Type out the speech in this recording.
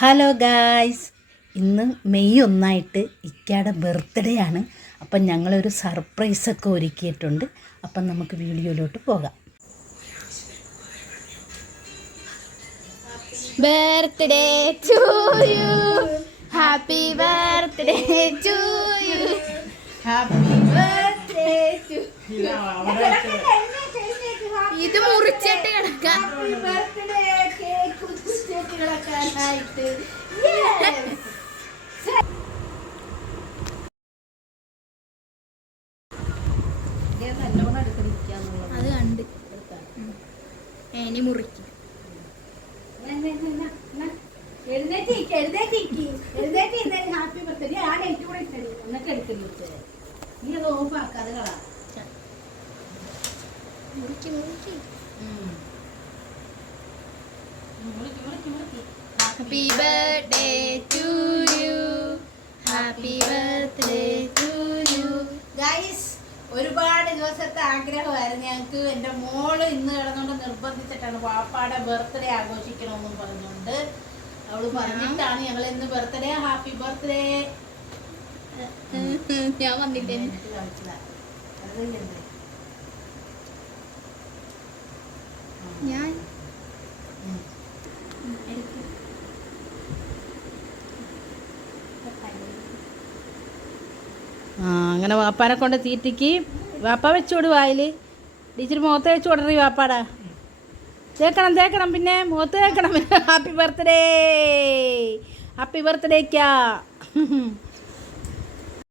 Hello guys, ഇന്ന് മെയ് 1 ഇക്കയുടെ ബർത്ത്ഡേ ആണ്. അപ്പം ഞങ്ങളൊരു സർപ്രൈസൊക്കെ ഒരുക്കിയിട്ടുണ്ട്. അപ്പം നമുക്ക് വീഡിയോയിലോട്ട് പോകാം. Birthday to you, happy birthday to you, happy birthday to you. ഇത് മുറിച്ചിട്ട് കിടക്കാം. അത് കണ്ട് ഇനി മുറിക്കും. ഹാപ്പി ബർത്ത്ഡേ ആ ഡേറ്റ് കൂടെ എന്നൊക്കെ എടുക്കുന്നിട്ട് നീ അത് ഓഫ് ആക്കാതെ കളാ. Happy birthday to you, happy birthday to you. Guys, ഒരുപാട് ദിവസത്തെ ആഗ്രഹമായിരുന്നു ഞങ്ങൾക്ക്. എൻ്റെ മോള് ഇന്ന് കിടന്നുകൊണ്ട് നിർബന്ധിച്ചിട്ടാണ് വാപ്പാടെ ബർത്ത്ഡേ ആഘോഷിക്കണമെന്നും പറഞ്ഞുകൊണ്ട് അവള് പറഞ്ഞിട്ടാണ് ഞങ്ങൾ ഇന്ന് ബർത്ത്ഡേ ഹാപ്പി ബർത്ത്ഡേ. ഞാൻ വന്നില്ലേ? ഞാൻ അങ്ങനെ വാപ്പാനെ കൊണ്ട് തീറ്റിക്ക്. വാപ്പ വെച്ചോട് വായിൽ ടീച്ചർ മുഖത്ത് വെച്ച് കൊടുറി. വാപ്പാടാ തേക്കണം പിന്നെ മുഖത്ത് തേക്കണം. Happy birthday, happy ബർത്ത്ഡേക്കാ.